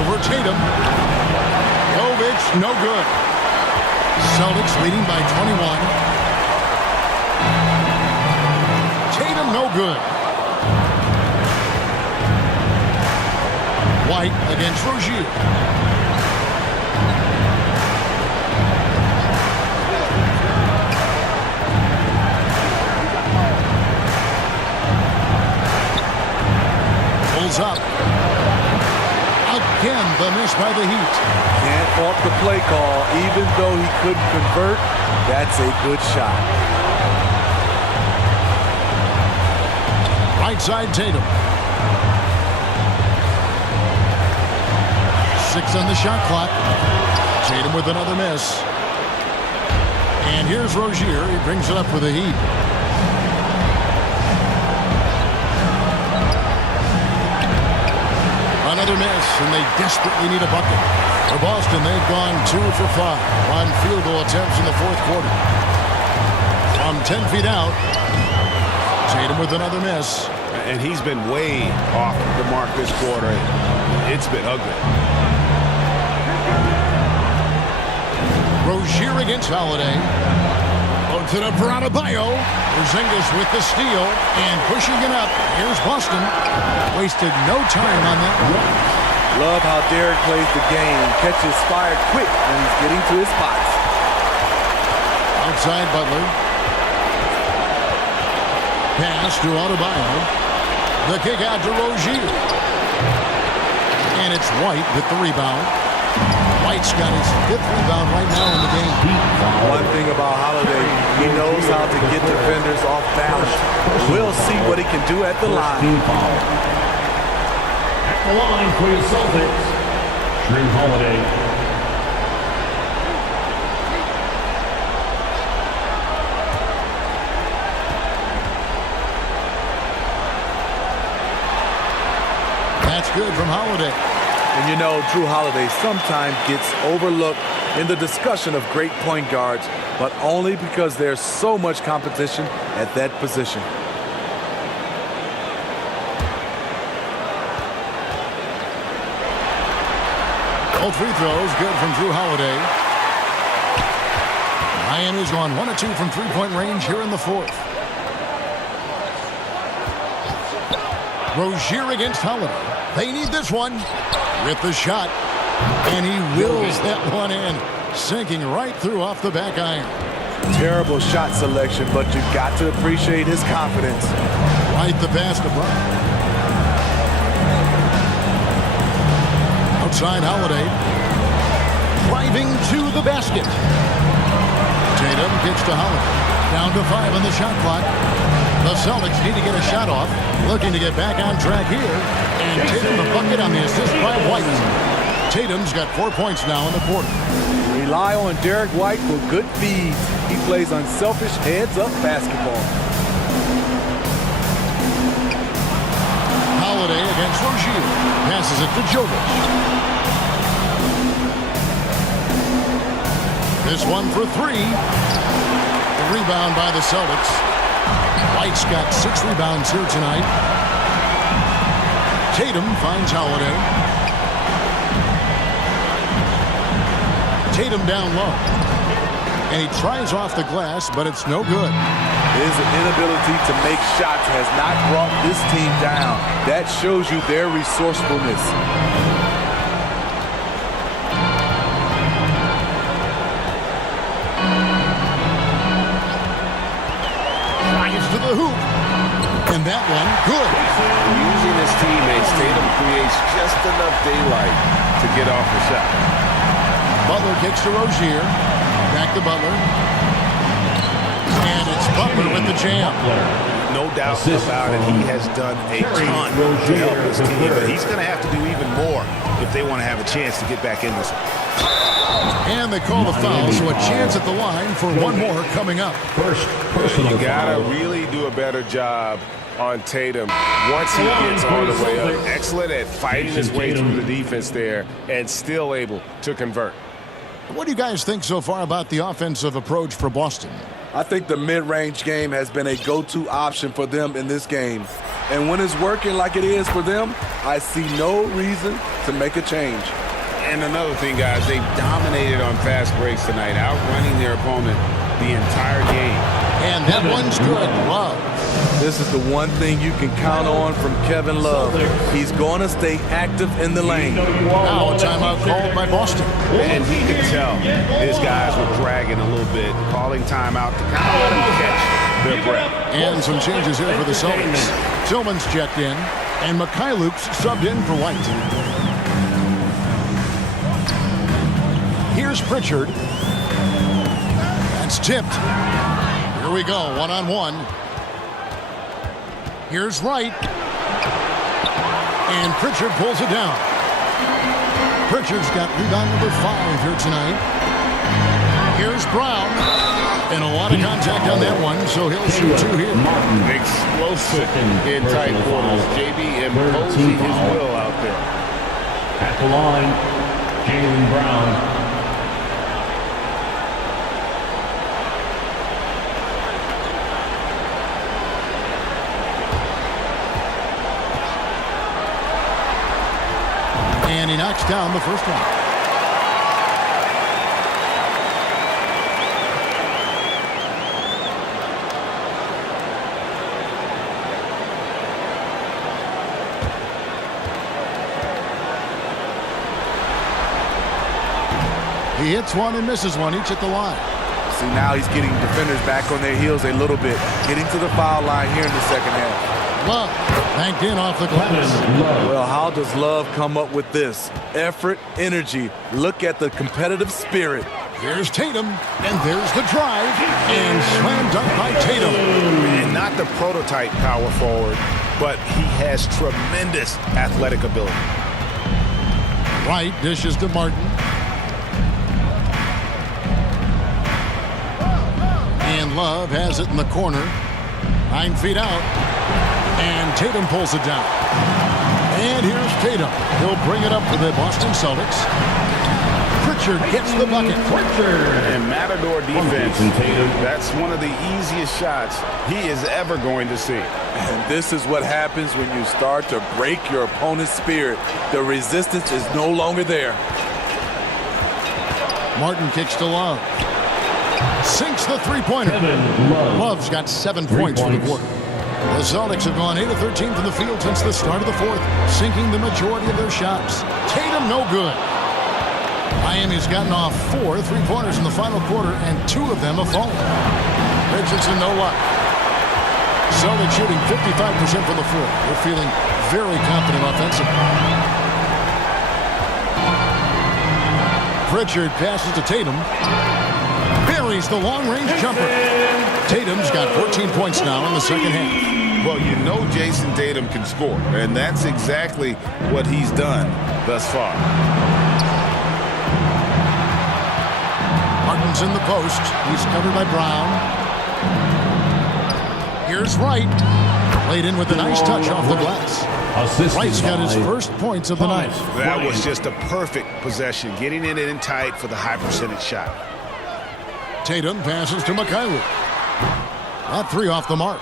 Over Tatum. Jovic, no good. Celtics leading by 21. Tatum, no good. White against Rozier. Pulls up. Again, the miss by the Heat. Can't fault the play call. Even though he couldn't convert, that's a good shot. Right side Tatum. 6 on the shot clock. Tatum with another miss. And here's Rozier. He brings it up for the Heat. Another miss, and they desperately need a bucket. For Boston, they've gone 2 for 5 on field goal attempts in the fourth quarter. From 10 feet out, Tatum with another miss. And he's been way off the mark this quarter. It's been ugly. Rozier against Holiday. To the Adebayo. Porzingis with the steal and pushing it up. Here's Boston. Wasted no time on that one. Love how Derek plays the game. Catches fire quick when he's getting to his spots. Outside Butler. Pass to Adebayo. The kick out to Rozier. And it's White with the rebound. White's got his 5th rebound right now in the game. One thing about Holiday, he knows how to get defenders off balance. We'll see what he can do at the line. At the line for the Celtics, Drew Holiday. That's good from Holiday. And you know, Drew Holiday sometimes gets overlooked in the discussion of great point guards, but only because there's so much competition at that position. Both free throws good from Drew Holiday. Miami's gone 1 of 2 from three-point range here in the 4th. Rozier against Holiday. They need this one. With the shot. And he wills that one in. Sinking right through off the back iron. Terrible shot selection, but you've got to appreciate his confidence. Right the pass to Brown. Outside Holiday. Driving to the basket. Tatum gets to Holiday. Down to 5 on the shot clock. The Celtics need to get a shot off. Looking to get back on track here. And Tatum the bucket on the assist by White. Tatum's got 4 points now in the quarter. Rely on Derek White for good feeds. He plays unselfish heads-up basketball. Holiday against Rozier. Passes it to Jovic. This one for 3. The rebound by the Celtics. White's got 6 rebounds here tonight. Tatum finds Holiday. Tatum down low. And he tries off the glass, but it's no good. His inability to make shots has not brought this team down. That shows you their resourcefulness. To the hoop. And that one, good. Using his teammates, Tatum creates just enough daylight to get off the shot. Butler kicks to Rozier. Back to Butler. And it's Butler with the jam. No doubt about it. He has done a ton to help his team, but he's going to have to do even more if they want to have a chance to get back in this one. And they call the foul, so a chance at the line for one more coming up. You gotta really do a better job on Tatum once he gets all the way up. Excellent at fighting his way through the defense there and still able to convert. What do you guys think so far about the offensive approach for Boston? I think the mid-range game has been a go-to option for them in this game. And when it's working like it is for them, I see no reason to make a change. And another thing, guys, they've dominated on fast breaks tonight, outrunning their opponent the entire game. And that one's good. Love. This is the one thing you can count on from Kevin Love. He's going to stay active in the lane. Now a timeout called by Boston. And he could tell his guys were dragging a little bit, calling timeout to kind of let them catch their breath. And some changes here for the Celtics. Tillman's checked in, and Mikhailuk's subbed in for White. Here's Pritchard. That's tipped. Here we go, one-on-one. Here's Wright. And Pritchard pulls it down. Pritchard's got rebound number 5 here tonight. Here's Brown. And a lot of contact on that one, so he'll shoot 2 here. Explosive in tight quarters. JB imposing his will out there. At the line, Jaylen Brown. And he knocks down the first one. He hits one and misses one, each at the line. See, now he's getting defenders back on their heels a little bit, getting to the foul line here in the second half. Love. Banked in off the glass. Well, how does Love come up with this? Effort, energy. Look at the competitive spirit. Here's Tatum, and there's the drive, and slam dunk by Tatum. And not the prototype power forward, but he has tremendous athletic ability. Wright dishes to Martin. And Love has it in the corner. 9 feet out. And Tatum pulls it down. And here's Tatum. He'll bring it up for the Boston Celtics. Pritchard gets the bucket. And Matador defense, that's one of the easiest shots he is ever going to see. And this is what happens when you start to break your opponent's spirit. The resistance is no longer there. Martin kicks to Love. Sinks the three-pointer. Love's got 7 points for the quarter. The Celtics have gone 8 of 13 from the field since the start of the fourth, sinking the majority of their shots. Tatum no good. Miami's gotten off 4 3-pointers in the final quarter, and 2 of them have fallen. Richardson no luck. Celtics shooting 55% from the floor. They're feeling very confident offensively. Pritchard passes to Tatum. Buries the long-range jumper. Tatum's got 14 points now in the second half. Well, you know Jason Tatum can score, and that's exactly what he's done thus far. Martin's in the post. He's covered by Brown. Here's Wright. Played in with a nice touch off the glass. Wright's got his first points of the night. That was just a perfect possession, getting it in tight for the high percentage shot. Tatum passes to McKaylee. That 3 off the mark.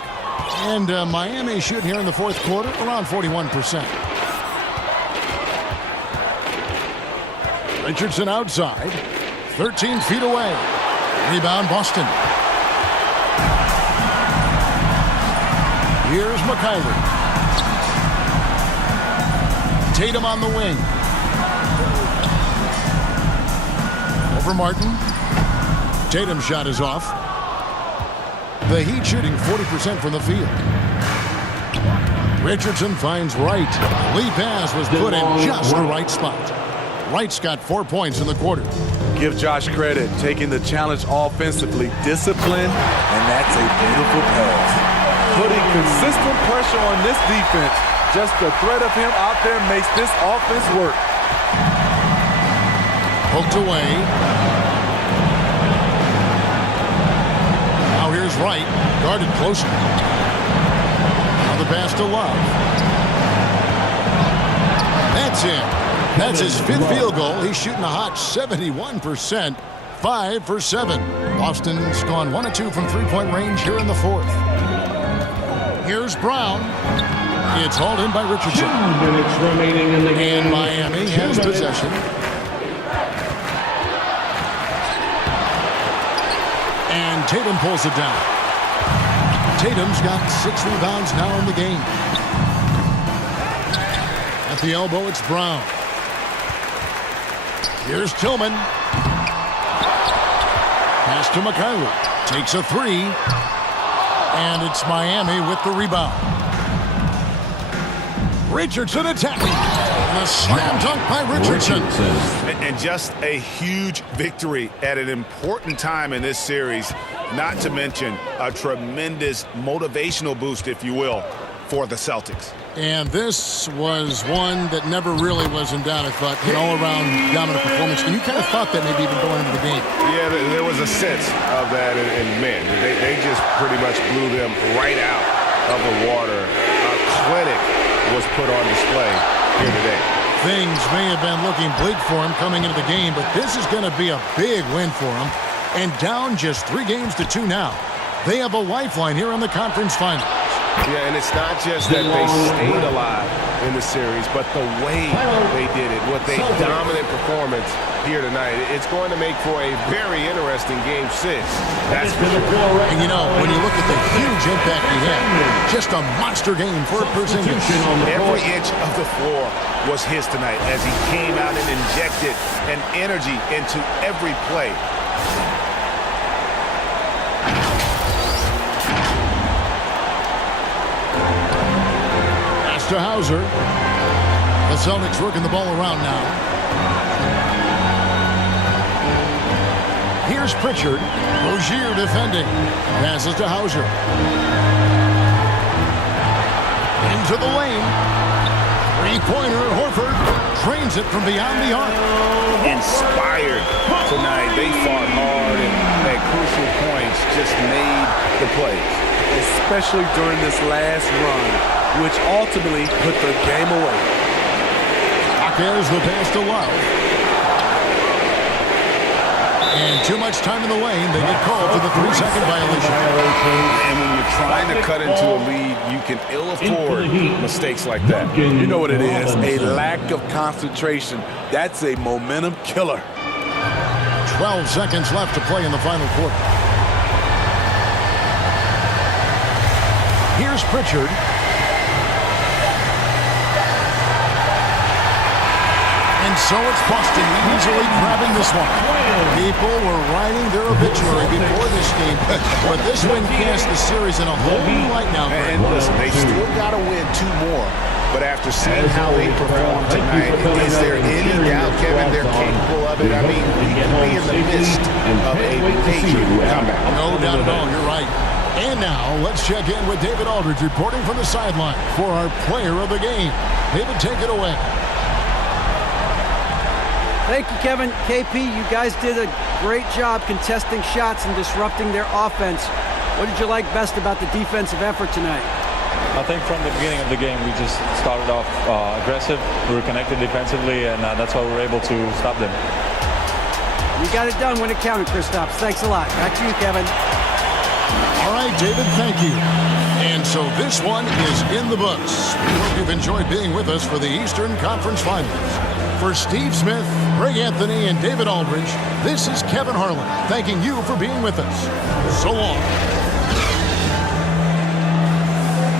And Miami shooting here in the fourth quarter around 41%. Richardson outside. 13 feet away. Rebound Boston. Here's McKaylee. Tatum on the wing. Over Martin. Tatum's shot is off. The Heat shooting 40% from the field. Richardson finds Wright. Lead pass was put in just the right spot. Wright's got 4 points in the quarter. Give Josh credit, taking the challenge offensively, discipline, and that's a beautiful pass. Putting consistent pressure on this defense. Just the threat of him out there makes this offense work. Poked away. Now here's Wright, guarded closely. Now the pass to Love. That's it. That's his 5th field goal. He's shooting a hot 71%. 5 for 7. Boston's gone 1 of 2 from three-point range here in the fourth. Here's Brown. It's hauled in by Richardson. 2 minutes remaining in the game. And Miami has possession. And Tatum pulls it down. Tatum's got 6 rebounds now in the game. At the elbow, it's Brown. Here's Tillman. Pass to McKaylee. Takes a 3. And it's Miami with the rebound. Richardson attacking. And a slam dunk by Richardson. And just a huge victory at an important time in this series. Not to mention a tremendous motivational boost, if you will, for the Celtics. And this was one that never really was in doubt, I thought, an all-around dominant performance. And you kind of thought that maybe even going into the game. Yeah, there was a sense of that, and man, they just pretty much blew them right out of the water. A clinic was put on display here today. Things may have been looking bleak for him coming into the game, but this is going to be a big win for him. And down just 3 games to 2 now. They have a lifeline here in the conference finals. Yeah, and it's not just that they stayed alive in the series, but the way they did it with a dominant performance here tonight. It's going to make for a very interesting Game 6. That's for sure. And you know, when you look at the huge impact he had, just a monster game for Porzingis. Every inch of the floor was his tonight as he came out and injected an energy into every play. to Hauser. The Celtics working the ball around now. Here's Pritchard. Rozier defending. Passes to Hauser. Into the lane. Three-pointer. Horford trains it from beyond the arc. Inspired tonight. They fought hard and at crucial points just made the plays. Especially during this last run, which ultimately put the game away. There's the pass to Love. And too much time in the lane. They get called for the 3-second violation. And when you're trying to cut into a lead, you can ill afford mistakes like that. You know what it is, a lack of concentration. That's a momentum killer. 12 seconds left to play in the final quarter. Here's Pritchard. And so it's Boston easily grabbing this one. People were writing their obituary before this game, but this win cast the series in a whole new light now. And listen, they still got to win 2 more. But after seeing how they performed tonight, is there any doubt, Kevin, they're capable of it? I mean, we could be in the midst of a major comeback. No doubt at all. You're right. And now, let's check in with David Aldridge reporting from the sideline for our player of the game. David, take it away. Thank you, Kevin. KP, you guys did a great job contesting shots and disrupting their offense. What did you like best about the defensive effort tonight? I think from the beginning of the game, we just started off aggressive. We were connected defensively, and that's why we were able to stop them. You got it done when it counted, Kristaps. Thanks a lot. Back to you, Kevin. All right, David, thank you. And so this one is in the books. We hope you've enjoyed being with us for the Eastern Conference Finals. For Steve Smith, Greg Anthony, and David Aldridge, this is Kevin Harlan thanking you for being with us. So long.